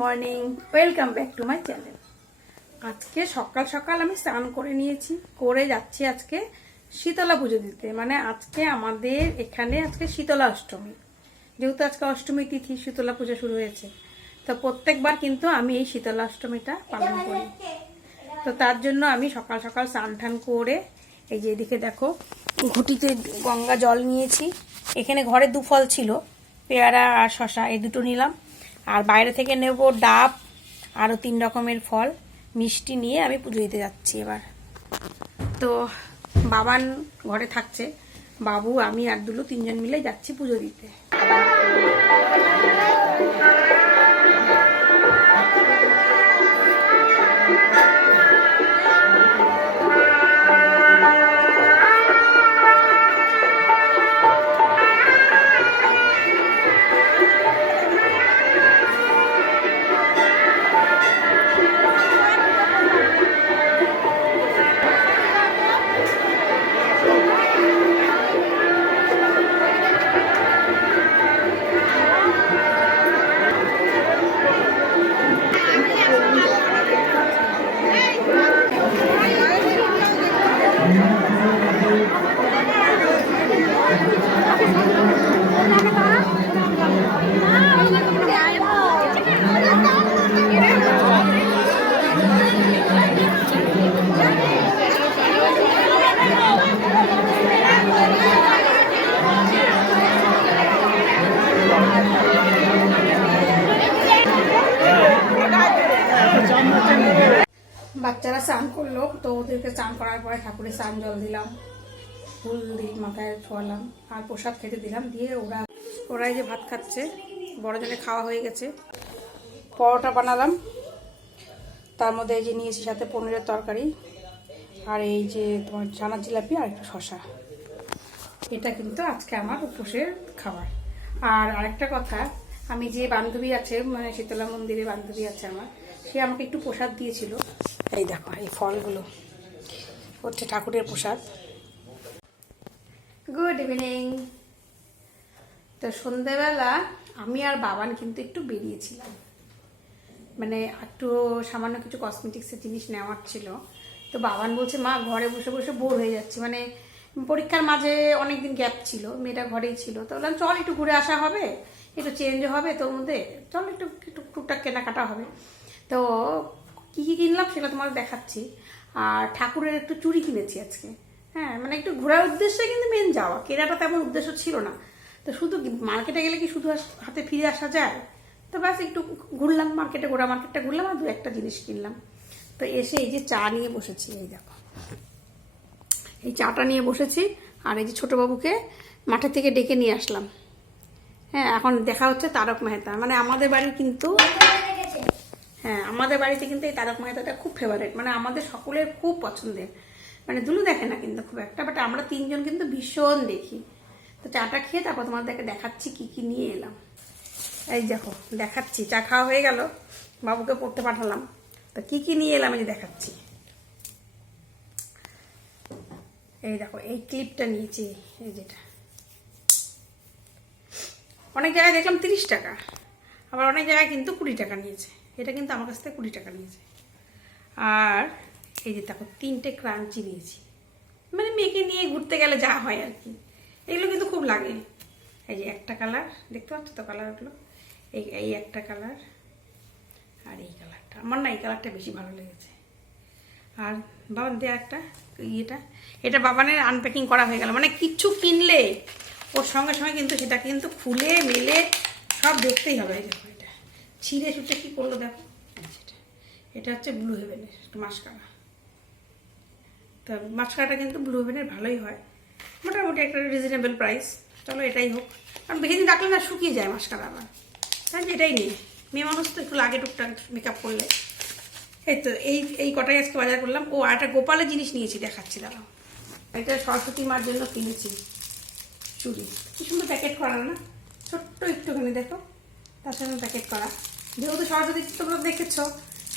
Morning, welcome back to my channel. আজকে সকাল সকাল আমি স্নান করে নিয়েছি, করে যাচ্ছি আজকে শীতলা পুজো দিতে। মানে আজকে আমাদের এখানে আজকে শীতলা অষ্টমী, যেহেতু আজকে অষ্টমী তিথি শীতলা পুজো শুরু হয়েছে, তো প্রত্যেকবার কিন্তু আমি এই শীতলা অষ্টমীটা পালন করি। তো তার জন্য আমি সকাল সকাল স্নান টান করে এই যে এদিকে দেখো ঘুটিতে গঙ্গা জল নিয়েছি। এখানে ঘরে 2 ফল ছিল, পেয়ারা আর শশা, এই দুটো নিলাম। আর বাইরে থেকে নেব ডাব, আরও 3 রকমের ফল মিষ্টি নিয়ে আমি পুজো দিতে যাচ্ছি এবার। তো বাবান ঘরে থাকছে, বাবু আমি আর দুলু 3 জন মিলে যাচ্ছি পুজো দিতে। বাচ্চারা স্নান করলো, তো ওদেরকে স্নান করার পরে ঠাকুরের স্নান জল দিলাম, ফুল দিয়ে মাথায় ছোয়ালাম আর প্রসাদ খেতে দিলাম। দিয়ে ওরাই যে ভাত খাচ্ছে, বড়জনে খাওয়া হয়ে গেছে। পরোটা বানালাম, তার মধ্যে এই যে নিয়েছি সাথে পনিরের তরকারি, আর এই যে তোমার ছানার জিলাপি আর একটু শশা। এটা কিন্তু আজকে আমার উপোসের খাবার। আর আরেকটা কথা, আমি যে বান্ধবী আছে, মানে শীতলা মন্দিরে বান্ধবী আছে আমার, সে আমাকে একটু প্রসাদ দিয়েছিল। এই দেখো এই ফলগুলো হচ্ছে ঠাকুরের প্রসাদ। Good evening. তো সন্ধ্যেবেলা আমি আর বাবান কিন্তু একটু বেরিয়েছিলাম, মানে একটু সামান্য কিছু কসমেটিক্সের জিনিস নেওয়ার ছিল। তো বাবান বলছে মা ঘরে বসে বসে বোর হয়ে যাচ্ছি, মানে পরীক্ষার মাঝে অনেকদিন গ্যাপ ছিল, মেয়েটা ঘরেই ছিল। তো বললাম চল একটু ঘুরে আসা হবে, একটু চেঞ্জ হবে, তোর মধ্যে চল একটু একটু টুকটাক কেনাকাটা হবে। তো কী কী কিনলাম সেটা তোমাদের দেখাচ্ছি। আর ঠাকুরের একটু চুড়ি কিনেছি আজকে। হ্যাঁ, মানে একটু ঘোরার উদ্দেশ্যে কিন্তু মেন যাওয়া, কেনাটা তেমন উদ্দেশ্য ছিল না। তো শুধু মার্কেটে গেলে কি শুধু হাতে ফিরে আসা যায়? তো ব্যাস একটু ঘুরলাম মার্কেটে, গোড়া মার্কেটটা ঘুরলাম আর 2-1টা জিনিস কিনলাম। তো এসে এই যে চা নিয়ে বসেছি, এই দেখো এই চাটা নিয়ে বসেছি। আর এই যে ছোটবাবুকে মাঠের থেকে ডেকে নিয়ে আসলাম। হ্যাঁ, এখন দেখা হচ্ছে তারক মেহতা, মানে আমাদের বাড়ির কিন্তু, হ্যাঁ আমাদের বাড়িতে কিন্তু এই তারক মেহতাটা খুব ফেভারিট, মানে আমাদের সকলের খুব পছন্দের। মানে দুলু দেখে না কিন্তু খুব একটা, বাট আমরা 3 জন কিন্তু ভীষণ দেখি। তো চাটা খেয়ে তারপর তোমাদেরকে দেখাচ্ছি কি কি নিয়ে এলাম। এই দেখো দেখাচ্ছি, চা খাওয়া হয়ে গেল, বাবুকে পড়তে পাঠালাম। তো কি কি নিয়ে এলাম এই দেখাচ্ছি। এই দেখো এই ক্লিপটা নিয়েছি, এই যেটা অনেক জায়গায় দেখলাম 30 টাকা, আবার অনেক জায়গায় কিন্তু 20 টাকা নিয়েছে। এটা কিন্তু আমার কাছ থেকে 20 টাকা নিয়েছে। আর এই যে দেখো 3টে ক্রাঞ্চি নিয়েছি, মানে মেয়েকে নিয়ে ঘুরতে গেলে যা হয় আর কি, এগুলো কিন্তু খুব লাগে। এই যে একটা কালার দেখতে পাচ্ছ তো, কালারগুলো এই একটা কালার আর এই কালারটা, আমার না এই কালারটা বেশি ভালো লেগেছে। আর বাবান দিয়ে একটা এটা বাবানের আনপ্যাকিং করা হয়ে গেল, মানে কিচ্ছু কিনলে ওর সঙ্গে সঙ্গে কিন্তু সেটা কিন্তু খুলে মেলে সব দেখতেই হবে। এই দেখো এটা ছিঁড়ে ছুটে কী করলো দেখো, এটা হচ্ছে ব্লু হেভেনের একটু মাস্কারা। তো মাস্কারাটা কিন্তু ব্লু হেভেনের ভালোই হয়, মোটামুটি একটা রিজনেবল প্রাইস। চলো এটাই হোক, কারণ বেশি দিন রাখলে না শুকিয়ে যায় মাস্কারা আবার, তাই এটাই নেই। মেয়ে মানুষ তো একটু লাগে টুকটাক মেকআপ করলে। এই তো এই কটাই আজকে বাজার করলাম। ও আর একটা গোপালের জিনিস নিয়েছি, দেখাচ্ছি দাঁড়াও। এটা সরস্বতী মার জন্য কিনেছি চুড়ি, কি সুন্দর প্যাকেট করা না, ছোট্ট একটুখানি দেখো, তার সঙ্গে প্যাকেট করা। যেহেতু সরস্বতী তোমরা দেখেছো,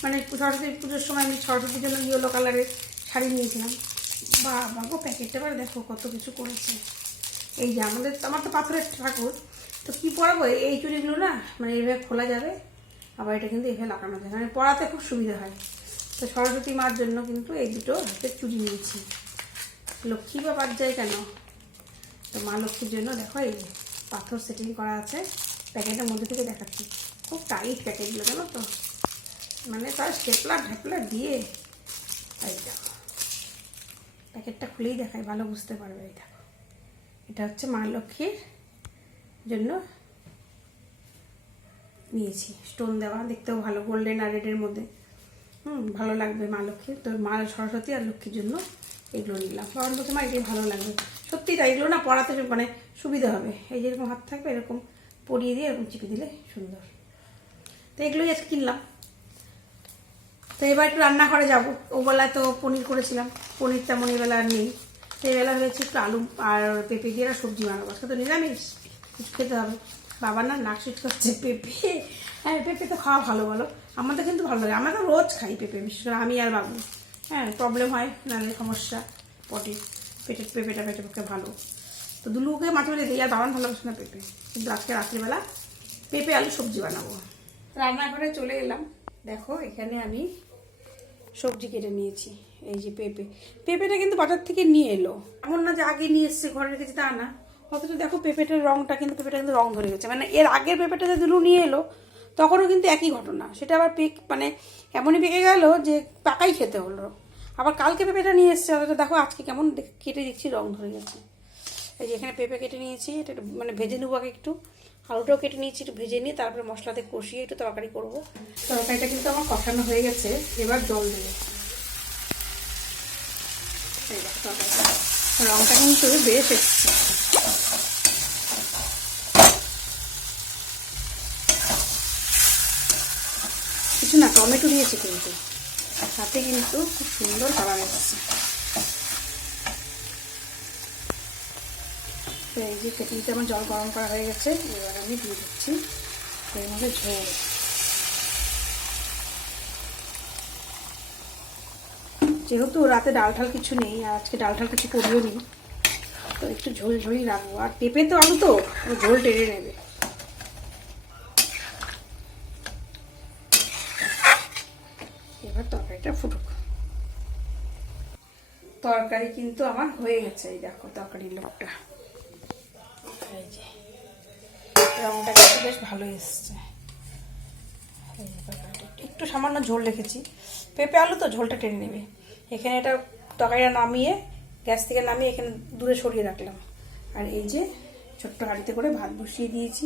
মানে সরস্বতী পুজোর সময় আমি সরস্বতীর জন্য ইয়েলো কালারের শাড়ি নিয়েছিলাম। বাবা গো প্যাকেটটা এবার দেখো কত কিছু করেছে। এই যে আমার তো পাথরের ঠাকুর, তো কি পরাবো এই চুড়িগুলো না, মানে এইভাবে খোলা যাবে, আবার এটা কিন্তু এভাবে লাগানো যায়, মানে পড়াতে খুব সুবিধা হয়। তো সরস্বতী মার জন্য কিন্তু এই দুটো হাতের চুড়ি নিয়েছি। লক্ষ্মী বা বাদ যায় কেন, তো মা লক্ষ্মীর জন্য দেখো এই পাথর সেটিং করা আছে। প্যাকেটের মধ্যে থেকে দেখাচ্ছি, খুব টাইট প্যাকেটগুলো জানো তো, মানে তার স্টেপলার ঢেপলার দিয়ে। এই দেখো প্যাকেটটা খুলেই দেখায়, ভালো বুঝতে পারবে। এই দেখো এটা হচ্ছে মা লক্ষ্মীর জন্য নিয়েছি, স্টোন দেওয়া, দেখতেও ভালো, গোল্ডেন আর রেডের মধ্যে। ভালো লাগবে মা লক্ষ্মীর। তো মা সরস্বতী আর লক্ষ্মীর জন্য এগুলো নিলাম। কারণ বলতে মা এটাই ভালো লাগবে, সত্যি তাই। এগুলো না পড়াতে মানে সুবিধা হবে। এই যেরকম হাত থাকবে এরকম পরিয়ে দিয়ে এরকম চিপে দিলে সুন্দর। তো এগুলোই আজকে কিনলাম। তো এবার একটু রান্নাঘরে যাবো। ওবেলায় তো পনির করেছিলাম, পনির তেমন এবেলা আর নেই। তো এবেলা হয়েছে একটু আলু আর পেঁপে দিয়ে সবজি বানাবো। আজকে তো নিরামিষ, কিছু খেতে হবে। বাবা না নাক সুচ করছে পেঁপে। হ্যাঁ পেঁপে তো খাওয়া ভালো বলো, আমাদের কিন্তু ভালো লাগে। আমরা তো রোজ খাই পেঁপে, বিশেষ করে আমি আর বাবু। হ্যাঁ প্রবলেম হয়, নাহলে সমস্যা পটে, পেঁপেটা পেটের পক্ষে ভালো। তো দুলুকে মাঝে মাঝে দিই, আর বাবান ভালোবাসে না পেঁপে। কিন্তু আজকে রাত্রিবেলা পেঁপে আলু সবজি বানাবো। রান্নাঘরে চলে এলাম। দেখো এখানে আমি সবজি কেটে নিয়েছি। এই যে পেঁপেটা কিন্তু বাজার থেকে নিয়ে এলো, এমন না যে আগে নিয়ে এসছে ঘরে রেখেছি, তা না। অথচ দেখো পেঁপেটার রঙটা কিন্তু, পেঁপেটা কিন্তু রং ধরে গেছে। মানে এর আগের পেঁপেটা যে দুলু নিয়ে এলো তখনও কিন্তু একই ঘটনা, সেটা আবার মানে এমনই পেকে গেল যে পাকাই খেতে হলো। আবার কালকে পেঁপেটা নিয়ে এসছে, অথচ দেখো আজকে কেমন কেটে দেখছি রং ধরে গেছে। এই যে এখানে পেঁপে কেটে নিয়েছি, এটা মানে ভেজে নেবো আগে একটু। আলুটাও কেটে নিয়েছি, একটু ভেজে নিয়ে তারপরে মশলাতে কষিয়ে একটু তরকারি করবো। তরকারিটা কিন্তু আমার কষানো হয়ে গেছে, এবার জল দেবো। রংটা কিন্তু বেশ এসছে। কিছু না, টমেটো দিয়েছি কিন্তু, সাথে কিন্তু খুব সুন্দর কালার এসছে। তো এই যে কেটলিতে আমার জল গরম করা হয়ে গেছে, এবার আমি দিয়ে দিচ্ছি এর মধ্যে ঝোল। যেহেতু রাতে ডাল ঠাল কিছু নেই, আর আজকে ডাল ঠাল কিছু করিও নি, তো একটু ঝোল ঝোলই রাখবো। আর পেঁপে তো আলু তো ঝোল টেনে নেবে। এবার তরকারিটা ফুটুক। তরকারি কিন্তু আমার হয়ে গেছে, এই দেখো তরকারির লোকটা, এই যে রংটা কিন্তু বেশ ভালো এসছে। একটু সামান্য ঝোল রেখেছি, পেঁপে আলু তো ঝোলটা টেনে নেবে। এখানে এটা তরকারিটা নামিয়ে গ্যাস থেকে নামিয়ে এখানে দূরে সরিয়ে রাখলাম। আর এই যে ছোট্ট হাঁড়িতে করে ভাত বসিয়ে দিয়েছি।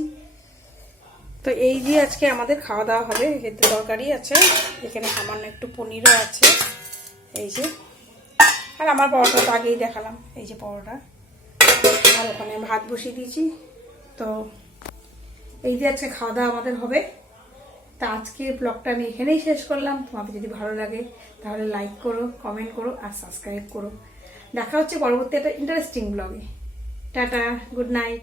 তো এই দিয়ে আজকে আমাদের খাওয়া দাওয়া হবে। এতে তরকারি আছে, এখানে সামান্য একটু পনিরও আছে, এই যে। আর আমার পরোটা তো আগেই দেখালাম, এই যে পরোটা। আর ওখানে ভাত বসিয়ে দিয়েছি। তো এই দিয়ে আজকে খাওয়া দাওয়া আমাদের হবে। তা আজকের ব্লগটা আমি এখানেই শেষ করলাম। তোমাদের যদি ভালো লাগে তাহলে লাইক করো, কমেন্ট করো আর সাবস্ক্রাইব করো। দেখা হচ্ছে পরবর্তী একটা ইন্টারেস্টিং ব্লগে। Tata, good night.